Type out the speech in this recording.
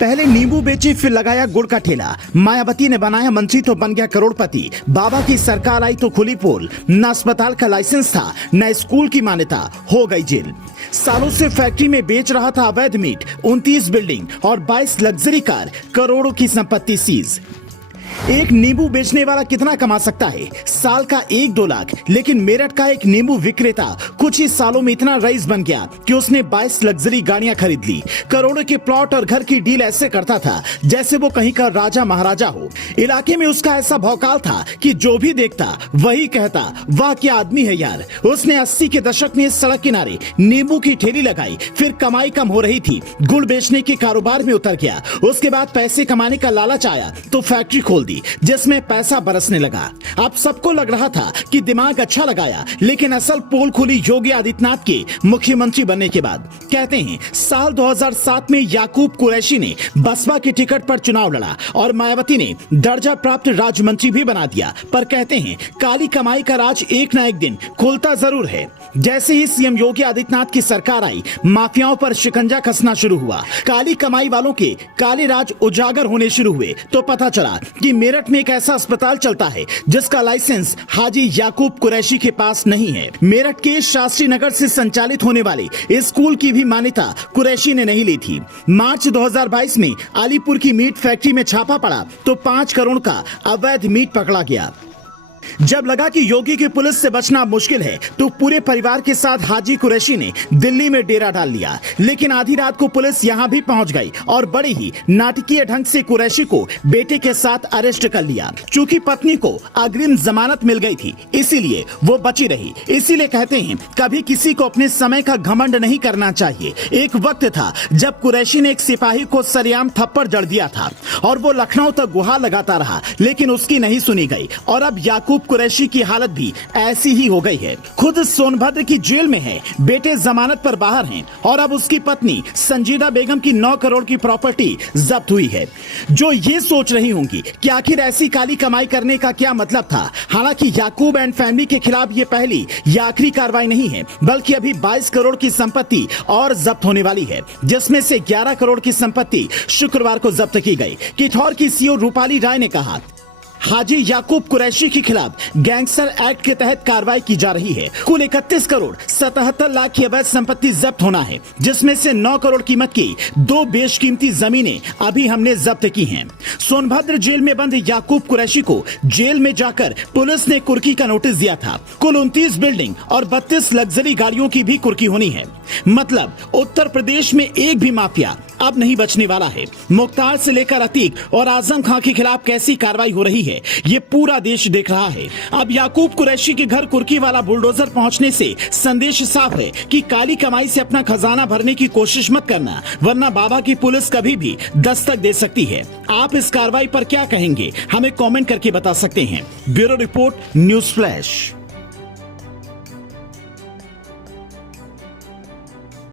पहले नींबू बेची फिर लगाया गुड़ का ठेला। मायावती ने बनाया मंत्री तो बन गया करोड़पति। बाबा की सरकार आई तो खुली पोल। न अस्पताल का लाइसेंस था न स्कूल की मान्यता, हो गई जेल। सालों से फैक्ट्री में बेच रहा था अवैध मीट। 29 बिल्डिंग और 22 लग्जरी कार, करोड़ों की संपत्ति सीज। एक नींबू बेचने वाला कितना कमा सकता है? साल का 1-2 लाख। लेकिन मेरठ का एक नींबू विक्रेता कुछ ही सालों में इतना रईस बन गया कि उसने 22 लग्जरी गाड़ियां खरीद ली। करोड़ों के प्लॉट और घर की डील ऐसे करता था जैसे वो कहीं का राजा महाराजा हो। इलाके में उसका ऐसा भौकाल था कि जो भी देखता वही कहता, वाह क्या आदमी है यार। उसने 80 के दशक में सड़क किनारे नींबू की ठेली लगाई। फिर कमाई कम हो रही थी, गुड़ बेचने के कारोबार में उतर गया। उसके बाद पैसे कमाने का लालच आया तो फैक्ट्री खोल दी जिसमें पैसा बरसने लगा। अब सबको लग रहा था कि दिमाग अच्छा लगाया, लेकिन असल पोल खुली योगी आदित्यनाथ के मुख्यमंत्री बनने के बाद। कहते हैं साल 2007 में याकूब कुरैशी ने बसपा के टिकट पर चुनाव लड़ा और मायावती ने दर्जा प्राप्त राज्य मंत्री भी बना दिया। पर कहते हैं काली कमाई का राज एक न एक दिन खुलता जरूर है। जैसे ही सीएम योगी आदित्यनाथ की सरकार आई, माफियाओं पर शिकंजा कसना शुरू हुआ। काली कमाई वालों के काले राज उजागर होने शुरू हुए तो पता चला कि मेरठ में एक ऐसा अस्पताल चलता है जिसका लाइसेंस हाजी याकूब कुरैशी के पास नहीं है। मेरठ के शास्त्री नगर से संचालित होने वाले इस स्कूल की भी मान्यता कुरैशी ने नहीं ली थी। मार्च 2022 में अलीपुर की मीट फैक्ट्री में छापा पड़ा तो 5 करोड़ का अवैध मीट पकड़ा गया। जब लगा कि योगी की पुलिस से बचना मुश्किल है तो पूरे परिवार के साथ हाजी कुरैशी ने दिल्ली में डेरा डाल लिया। लेकिन आधी रात को पुलिस यहां भी पहुंच गई और बड़े ही नाटकीय ढंग से कुरैशी को बेटे के साथ अरेस्ट कर लिया। चूंकि पत्नी को अग्रिम जमानत मिल गई थी इसीलिए वो बची रही। इसीलिए कहते हैं कभी किसी को अपने समय का घमंड नहीं करना चाहिए। एक वक्त था जब कुरैशी ने एक सिपाही को सरेआम थप्पड़ जड़ दिया था और वो लखनऊ तक गुहार लगाता रहा, लेकिन उसकी नहीं सुनी गई। और अब याकूब कुरैशी की हालत भी ऐसी ही हो गई है। खुद सोनभद्र की जेल में है, बेटे जमानत पर बाहर हैं और अब उसकी पत्नी संजीदा बेगम की 9 करोड़ की प्रॉपर्टी जब्त हुई है। जो ये सोच रही होंगी कि आखिर ऐसी काली कमाई करने का क्या मतलब था। हालांकि याकूब एंड फैमिली के खिलाफ ये पहली या आखिरी कार्रवाई नहीं है, बल्कि अभी 22 करोड़ की संपत्ति और जब्त होने वाली है, जिसमें से 11 करोड़ की संपत्ति शुक्रवार को जब्त की गई। किठौर की सीओ रूपाली राय ने कहा, हाजी याकूब कुरैशी के खिलाफ गैंगस्टर एक्ट के तहत कार्रवाई की जा रही है। कुल 31 करोड़ 77 लाख की अवैध संपत्ति जब्त होना है, जिसमें से 9 करोड़ कीमत की 2 बेशकीमती जमीनें अभी हमने जब्त की हैं। सोनभद्र जेल में बंद याकूब कुरैशी को जेल में जाकर पुलिस ने कुर्की का नोटिस दिया था। कुल 29 बिल्डिंग और 32 लग्जरी गाड़ियों की भी कुर्की होनी है। मतलब उत्तर प्रदेश में एक भी माफिया अब नहीं बचने वाला है। मुख्तार से लेकर अतीक और आजम खां के खिलाफ कैसी कार्रवाई हो रही है ये पूरा देश देख रहा है। अब याकूब कुरैशी के घर कुर्की वाला बुलडोजर पहुंचने से संदेश साफ है कि काली कमाई से अपना खजाना भरने की कोशिश मत करना, वरना बाबा की पुलिस कभी भी दस्तक दे सकती है। आप इस कार्रवाई पर क्या कहेंगे, हमें कमेंट करके बता सकते हैं। Bureau report, news flash.